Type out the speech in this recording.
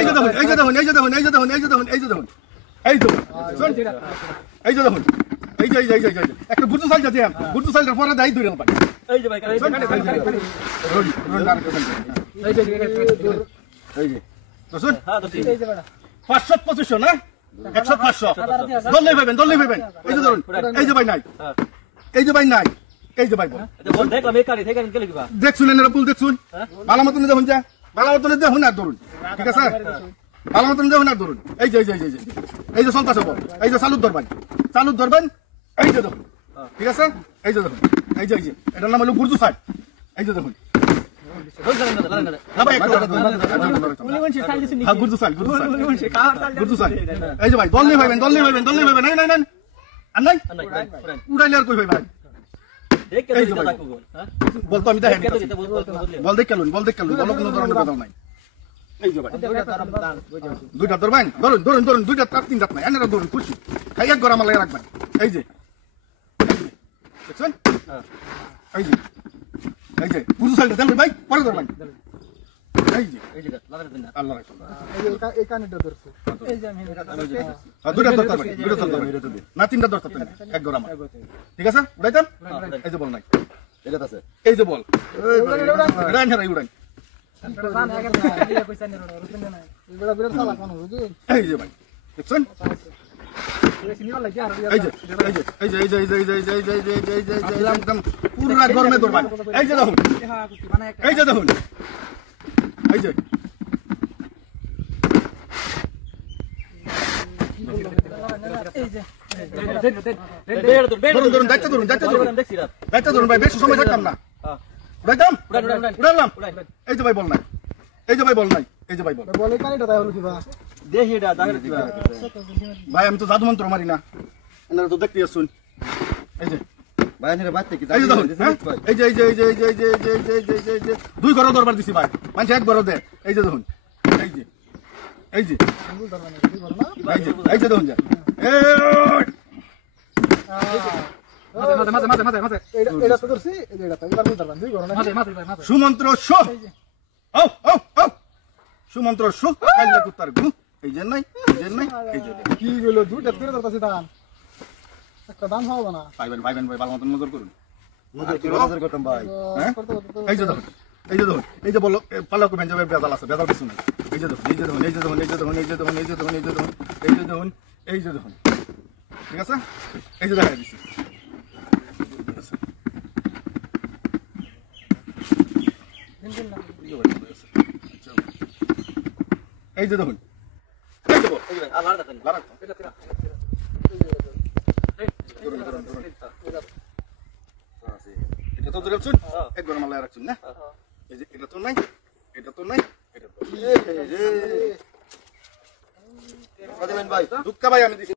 এই যে দেখুন, এই যে দেখুন, এই যে দেখুন, এই যে দেখুন, এই যে দেখুন, এই যে দেখুন, এই যে দেখুন, এই যে দেখুন, এই যে এই যে এই যে একটা গুরু সাইজ আছে, গুরু সাইজের পরে দাই ধরে পাই। এই যে ভাই এই যে তো শুন, 500 2500 না, 100 500 দললে পাবেন, দললে পাবেন। এই যে ধরুন, এই যে ভাই নাই, এই যে ভাই নাই, এই যে ভাই বল দেখলাম এই কারি থেকে গেলে কিবা দেখছুন এর পুল দেখছুন, ভালো মতন দেখুন, যা ভালো মতন দেখুন আর ধরুন, ঠিক আছে, ভালো মতন দেখুন আর ধরুন। এই যে এই যে এই যে এই যে সন্তাস বল, এই যে চালুর ধরবেন, চালুর ধরবেন, এই যে দেখুন, ঠিক আছে, এই যে দেখুন, এই যে এটার নাম হলো গুরজু সাইড। এই যে দেখুন, গুরজু সাইড, গুরজু সাইড। এই যে ভাই দললে পাইবেন, দললে পাইবেন, দললে পাইবেন। নাই নাই নাই আর নাই উড়াইলে আর কই ভাই ভাই বলতো আমি দেখেন বল দেখ কেলুন, বল দেখ কেলুন, বল কোনো ধরনের বদল নাই। এই যে ভাই দুইটা ধরবেন, ধরুন ধরুন ধরুন, দুইটা তার তিন দাঁত নাই, এনেরা ধরুন খুশি খাই এক গড়া মালাই রাখবেন। এই যে দেখছেন, এই যে এই যে পুরো সাইডে দেন ভাই, পরে ধরবেন। এই যে আল্লাহ রাখুন, এই কানেরটা ধরছে, এই যে আমি দুইটা ধরতে পারবেন, দুইটা ধরতে পারবেন না, তিনটা ধরতে পারবেন এক গড়া মাল, ঠিক আছে, উড়াইতাম। এই যে বল নাই, এটা আছে, এই যে বল উড়ান হেরাই উড়ান। এই যে ভাই দেখছেন, এই যে এই যে এই যে এই যে এই যে এই যে এই যে এই যে এই যে এই যে এই যে একদম পুরা গরমে ধরবেন। এই যে দেখুন, এই যে দেখুন, এই যে ধরুন ধরুন, দায়িত্ব ধরুন, দায়িত্ব ধরুন, দায়িত্ব ধরুন ভাই, বেশি সময় থাকতাম না, উড়াইতাম উড়াইলাম। এই যে ভাই বল নাই, এই যে ভাই বল নাই, এই যে ভাই বল বলে কানেরটা তাই হলো কিবা দেখি এটা দেখে কিবা ভাই, আমি তো জাদু মন্ত্র মারি না, এনারা তো দেখতে আসুন। এই যে ভাই এর বাচ্চা কি এই যে দেখুন, এই যে এই যে এই যে এই যে এই যে এই যে এই যে এই যে এই যে এই যে দুই ঘর দরবার দিছি ভাই, মানুষ এক ঘর দে। এই যে দেখুন, এই যে এই যে এই যে এই যে দেখুন, যা এটা তো ধরছি, এই যে এটা এবার ধরবান দুই ঘর না সুমন্ত্র শো, ও ও ও সুমন্ত্র শো, কাইলা কুত্তার গু। এই যে নাই, এই যে নাই, এই যে কি গেলো দুইটা করে ধরতাছি দান, একটা দান হবে না পাইবেন পাইবেন ভাই, ভালো মতন নজর করুন। নজর করতাম ভাই। এই যে দেখুন, এই যে দেখুন, এই যে বলো পালা করবেন যে বেজাল আছে, বেজাল কিছু নাই। এই যে দেখুন, এই যে দেখুন, এই যে দেখুন, এই যে দেখুন, এই যে দেখুন, এই যে দেখুন, এই যে দেখুন, এই যে দেখুন, এই যে দেখুন, ঠিক আছে, এই যে দেখা দিচ্ছি। এই যে দেখুন, এই যে বল, এটা তো ধরে রাখছুন, এক ঘর মালায় রাখছুন না। এই যে এটা তো নাই, এটা তো নাই, এটা তো ভাই দুঃখা ভাই আমি দিছি।